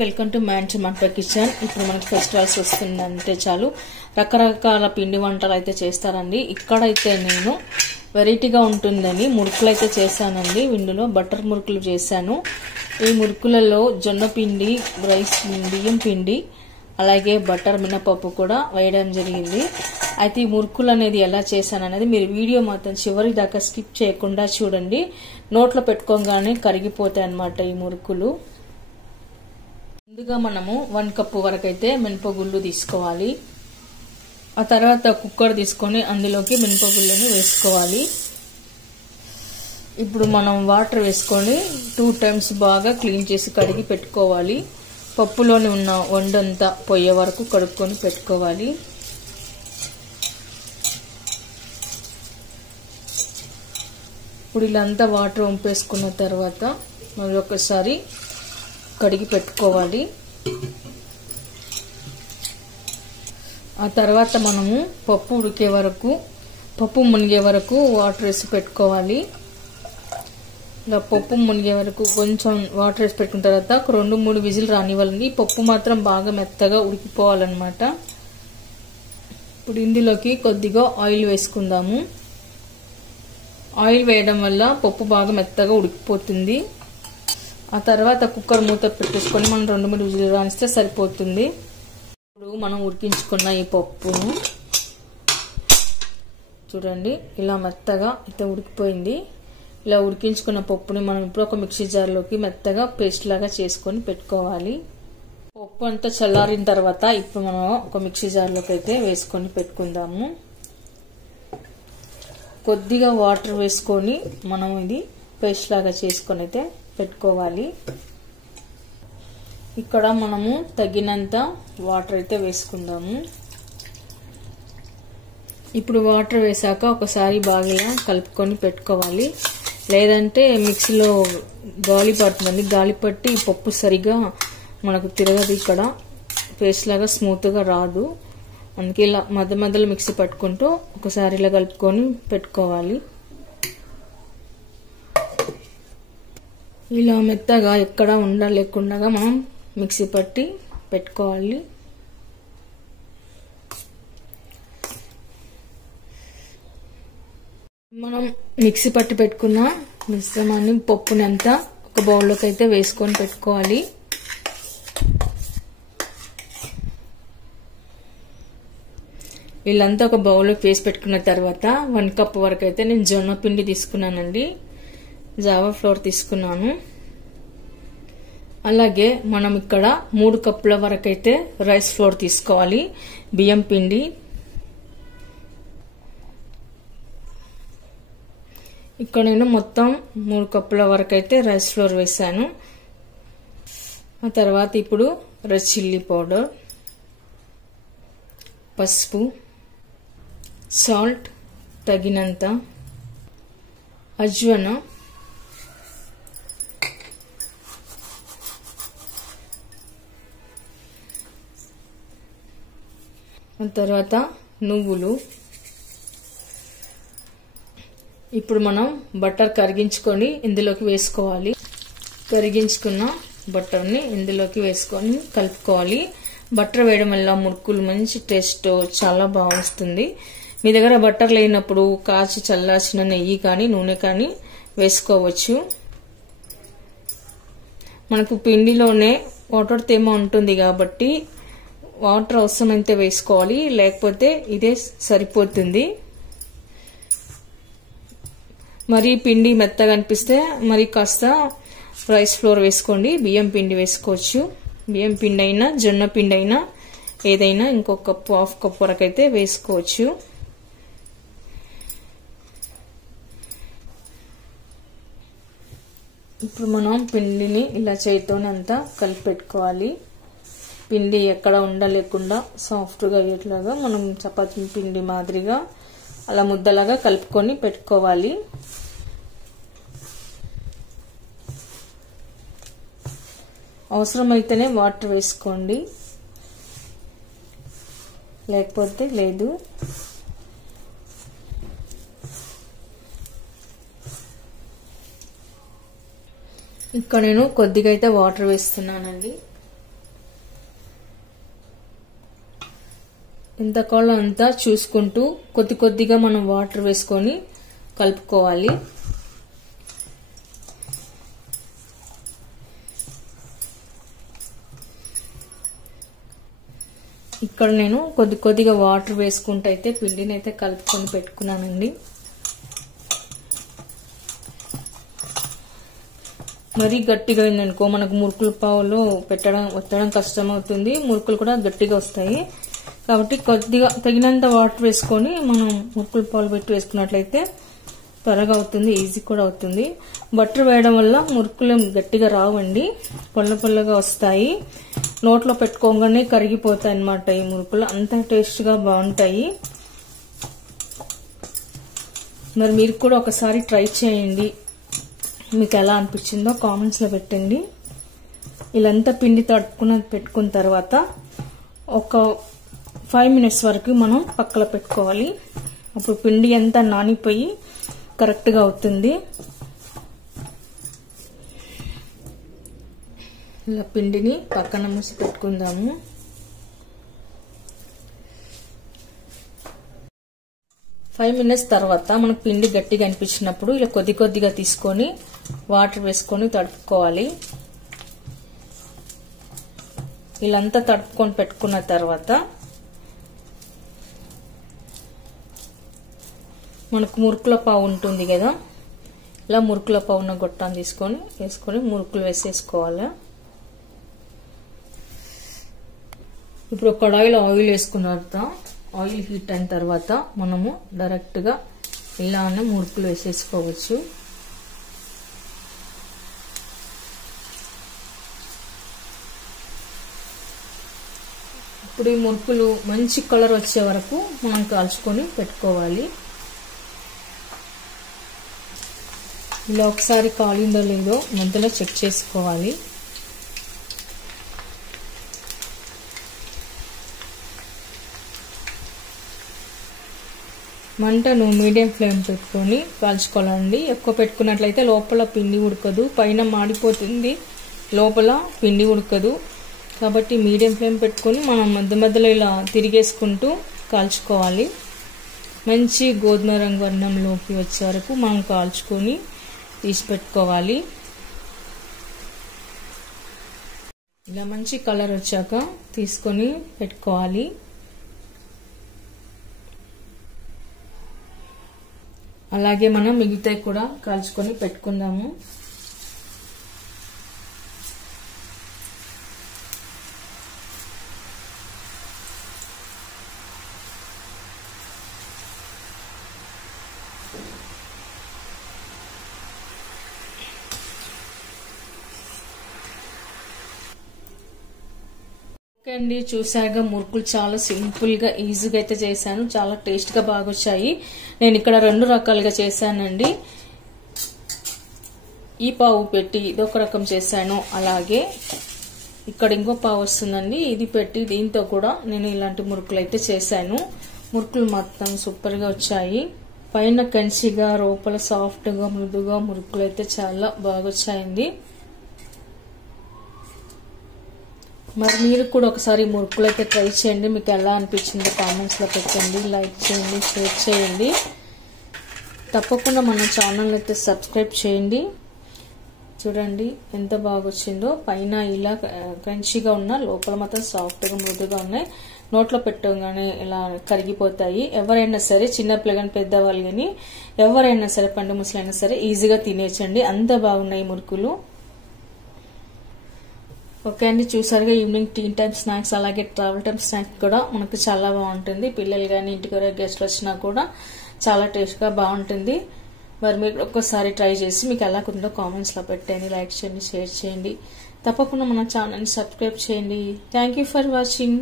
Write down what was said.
Welcome to man's మంట kitchen. ఇప్పుడు మనకి ఫెస్టివల్స్ వస్తుందంటే చాలు రకరకాల పిండి వంటలు అయితే చేస్తారండి. ఇక్కడైతే నేను వెరైటీగా ఉంటుందని మురుకులు అయితే చేశానండి. ఇందులో బటర్ మురుకులు చేశాను. ఈ మురుకులలో జొన్న పిండి, రైస్, బియ్యం పిండి, అలాగే బటర్ మినపప్పు కూడా వేయడం జరిగింది. అయితే ఈ మురుకులు అనేది ఎలా చేశాను అనేది మీరు వీడియో మాత్రం చివరి దాకా స్కిప్ చేయకుండా చూడండి. నోట్లో పెట్టుకోగానే కరిగిపోతాయి అన్నమాట ఈ మురుకులు. ముందుగా మనము 1 కప్పు వరకు అయితే మినపగుళ్ళు తీసుకోవాలి. ఆ తర్వాత కుక్కర్ తీసుకొని అందులోకి మినపగుళ్ళని వేసుకోవాలి. ఇప్పుడు మనం వాటర్ వేసుకొని 2 టైమ్స్ బాగా క్లీన్ చేసి కడిగి పెట్టుకోవాలి. పప్పులోని ఉన్న వండంతా పొయ్యే వరకు కడుక్కొని పెట్టుకోవాలి. ఇప్పుడు ఇలాంతా వాటర్ వంపేసుకున్న తర్వాత మరి ఒకసారి కడిగి పెట్టుకోవాలి. ఆ తర్వాత మనము పప్పు మునిగే వరకు వాటర్ వేసి పెట్టుకోవాలి. ఇలా పప్పు మునిగే వరకు కొంచెం వాటర్ వేసి పెట్టుకున్న తర్వాత 2-3 విజిల్ రానివ్వాలండి. పప్పు మాత్రం బాగా మెత్తగా ఉడికిపోవాలన్నమాట. ఇప్పుడు ఇందులోకి కొద్దిగా ఆయిల్ వేసుకుందాము. ఆయిల్ వేయడం వల్ల పప్పు బాగా మెత్తగా ఉడికిపోతుంది. ఆ తర్వాత కుక్కర్ మూత పెట్టేసుకొని మనం 2-3 విజిల్ రానిస్తే సరిపోతుంది. ఇప్పుడు మనం ఉడికించుకున్న ఈ పప్పును చూడండి, ఇలా మెత్తగా అయితే ఉడికిపోయింది. ఇలా ఉడికించుకున్న పప్పుని మనం ఇప్పుడు ఒక మిక్సీ జార్లోకి మెత్తగా పేస్ట్ లాగా చేసుకొని పెట్టుకోవాలి. పప్పు అంతా చల్లారిన తర్వాత ఇప్పుడు మనం ఒక మిక్సీ జార్లోకి అయితే వేసుకొని పెట్టుకుందాము. కొద్దిగా వాటర్ వేసుకొని మనం ఇది పేస్ట్ లాగా చేసుకొని అయితే పెట్టుకోవాలి. ఇక్కడ మనము తగినంత వాటర్ అయితే వేసుకుందాము. ఇప్పుడు వాటర్ వేసాక ఒకసారి బాగా కలుపుకొని పెట్టుకోవాలి. లేదంటే మిక్సీలో గాలి పడుతుందండి. గాలి పట్టి పప్పు సరిగా మనకు తిరగదు, ఇక్కడ పేస్ట్ లాగా స్మూత్గా రాదు. అందుకే ఇలా మధ్యలో మిక్సీ పట్టుకుంటూ ఒకసారి ఇలా కలుపుకొని పెట్టుకోవాలి. ఇలా మెత్తగా ఎక్కడ ఉండలేకుండా మనం మిక్సీ పట్టి పెట్టుకోవాలి. మనం మిక్సీ పట్టి పెట్టుకున్న మిశ్రమాన్ని పప్పుని అంతా ఒక బౌల్లోకి అయితే వేసుకొని పెట్టుకోవాలి. వీళ్ళంతా ఒక బౌల్లోకి వేసి పెట్టుకున్న తర్వాత 1 కప్ వరకు అయితే నేను జొన్న పిండి తీసుకున్నానండి. జావా ఫ్లోర్ తీసుకున్నాను. అలాగే మనం ఇక్కడ 3 కప్పుల వరకు అయితే రైస్ ఫ్లోర్ తీసుకోవాలి. బియ్యం పిండి ఇక్కడ నేను మొత్తం 3 కప్పుల వరకు అయితే రైస్ ఫ్లోర్ వేసాను. ఆ తర్వాత ఇప్పుడు రెడ్ చిల్లీ పౌడర్, పసుపు, సాల్ట్ తగినంత, అజ్వన, తర్వాత నువ్వులు. ఇప్పుడు మనం బటర్ కరిగించుకొని ఇందులోకి వేసుకోవాలి. కరిగించుకున్న బటర్ని ఇందులోకి వేసుకొని కలుపుకోవాలి. బటర్ వేయడం వల్ల మురుకులు మంచి టేస్ట్ చాలా బాగా వస్తుంది. మీ దగ్గర బటర్ లేనప్పుడు కాచి చల్లార్చిన నెయ్యి కానీ నూనె కానీ వేసుకోవచ్చు. మనకు పిండిలోనే వాటర్ తేమ ఉంటుంది కాబట్టి వాటర్ అవసరమైతే వేసుకోవాలి, లేకపోతే ఇదే సరిపోతుంది. మరి పిండి మెత్తగా అనిపిస్తే మరి కాస్త రైస్ ఫ్లోర్ వేసుకోండి. బియ్యం పిండి వేసుకోవచ్చు. బియ్యం పిండి అయినా జొన్న పిండి అయినా ఏదైనా ఇంకొక కప్పు 1/2 కప్ వరకు అయితే వేసుకోవచ్చు. ఇప్పుడు మనం పిండిని ఇలా చేతితోనే అంతా కలిపి పెట్టుకోవాలి. పిండి ఎక్కడ ఉండలేకుండా సాఫ్ట్గా అయ్యేట్లాగా మనం చపాతీ పిండి మాదిరిగా అలా ముద్దలాగా కలుపుకొని పెట్టుకోవాలి. అవసరమైతేనే వాటర్ వేసుకోండి, లేకపోతే లేదు. ఇక్కడ నేను కొద్దిగా అయితే వాటర్ వేస్తున్నానండి. ఎంత కావాలో అంతా చూసుకుంటూ కొద్ది కొద్దిగా మనం వాటర్ వేసుకొని కలుపుకోవాలి. ఇక్కడ నేను కొద్ది కొద్దిగా వాటర్ వేసుకుంటూ అయితే పిండిని అయితే కలుపుకొని పెట్టుకున్నానండి. మరీ గట్టిగా అయిందనుకో మనకు మురుకుల పావులో ఒత్తడం కష్టం అవుతుంది, మురుకులు కూడా గట్టిగా వస్తాయి. కాబట్టి కొద్దిగా తగినంత వాటర్ వేసుకొని మనం మురుకుల పావులు పెట్టి వేసుకున్నట్లయితే త్వరగా అవుతుంది, ఈజీ కూడా అవుతుంది. బటర్ వేయడం వల్ల మురుకులు గట్టిగా రావండి, పొల్ల పొల్లగా వస్తాయి. నోట్లో పెట్టుకోగానే కరిగిపోతాయి అన్నమాట ఈ మురుకులు, అంత టేస్ట్ గా బాగుంటాయి. మరి మీరు కూడా ఒకసారి ట్రై చేయండి, మీకు ఎలా అనిపించిందో కామెంట్స్ లో పెట్టండి. ఇలాంతా పిండి పెట్టుకున్న తర్వాత ఒక 5 minutes వరకు మనం పక్కన పెట్టుకోవాలి. అప్పుడు పిండి అంతా నానిపోయి కరెక్ట్ గా అవుతుంది. ఇలా పిండిని పక్కన మూసి పెట్టుకుందాము. ఫైవ్ మినిట్స్ తర్వాత మనకు పిండి గట్టిగా అనిపించినప్పుడు ఇలా కొద్ది కొద్దిగా తీసుకొని వాటర్ వేసుకొని తడుపుకోవాలి. ఇలాంతా తడుపుకొని పెట్టుకున్న తర్వాత మనకు మురుకుల పావు ఉంటుంది కదా, ఇలా మురుకుల పావున గొట్టాన్ని వేసుకొని మురుకులు వేసేసుకోవాలి. ఇప్పుడు కడాయిలో ఆయిల్ వేసుకున్న తర్వాత ఆయిల్ హీట్ అయిన తర్వాత మనము డైరెక్ట్ గా ఇలానే మురుకులు వేసేసుకోవచ్చు. ఇప్పుడు ఈ మురుకులు మంచి కలర్ వచ్చే వరకు మనం కాల్చుకొని పెట్టుకోవాలి. ఇలా ఒకసారి కాలిందో లేదో మధ్యలో చెక్ చేసుకోవాలి. మంటను మీడియం ఫ్లేమ్ పెట్టుకొని కాల్చుకోవాలండి. ఎక్కువ పెట్టుకున్నట్లయితే లోపల పిండి ఉడకదు, పైన మాడిపోతుంది, లోపల పిండి ఉడకదు. కాబట్టి మీడియం ఫ్లేమ్ పెట్టుకొని మనం మధ్య మధ్యలో ఇలా తిరిగేసుకుంటూ కాల్చుకోవాలి. మంచి గోధుమ రంగు వర్ణంలోకి వచ్చే వరకు మనం కాల్చుకొని తీసి పెట్టుకోవాలి. ఇలా మంచి కలర్ వచ్చాక తీసుకొని పెట్టుకోవాలి. అలాగే మనం మిగతాయి కూడా కాల్చుకొని పెట్టుకుందాము. ఓకే అండి, చూసారుగా మురుకులు చాలా సింపుల్ గా ఈజీగా అయితే చేశాను. చాలా టేస్ట్ గా బాగా వచ్చాయి. నేను ఇక్కడ 2 రకాలుగా చేశానండి. ఈ పావు పెట్టి ఇదొక రకం చేశాను, అలాగే ఇక్కడ ఇంకో పావు వస్తుందండి, ఇది పెట్టి దీంతో కూడా నేను ఇలాంటి మురుకులు అయితే చేశాను. మురుకులు మొత్తం సూపర్ గా వచ్చాయి. పైన కంచిగా లోపల సాఫ్ట్ గా మృదుగా మురుకులు అయితే చాలా బాగా వచ్చాయండి. మరి మీరు కూడా ఒకసారి మురుకులు అయితే ట్రై చేయండి. మీకు ఎలా అనిపించిందో కామెంట్స్ లో పెట్టండి, లైక్ చేయండి, షేర్ చేయండి. తప్పకుండా మన ఛానల్ అయితే సబ్స్క్రైబ్ చేయండి. చూడండి ఎంత బాగా వచ్చిందో, పైన ఇలా క్రంచీగా ఉన్న లోపల మాత్రం సాఫ్ట్ గా మృదుగా ఉన్నాయి. నోట్లో పెట్టగానే ఇలా కరిగిపోతాయి. ఎవరైనా సరే చిన్నపిల్ల కానీ పెద్దవాళ్ళు కానీ ఎవరైనా సరే పండు ముసలైనా సరే ఈజీగా తినేయచ్చండి, అంత బాగున్నాయి మురుకులు. ఓకే అండి, చూసారుగా ఈవినింగ్ టీ టైమ్ స్నాక్స్ అలాగే ట్రావెల్ టైమ్ స్నాక్స్ కూడా మనకు చాలా బాగుంటుంది. పిల్లలు కానీ ఇంటికి గెస్ట్లు వచ్చినా కూడా చాలా టేస్ట్ గా బాగుంటుంది. మరి మీరు ఒక్కసారి ట్రై చేసి మీకు ఎలా ఉందో కామెంట్స్ లో పెట్టండి, లైక్ చేయండి, షేర్ చేయండి. తప్పకుండా మన ఛానల్ ని సబ్స్క్రైబ్ చేయండి. Thank you for watching.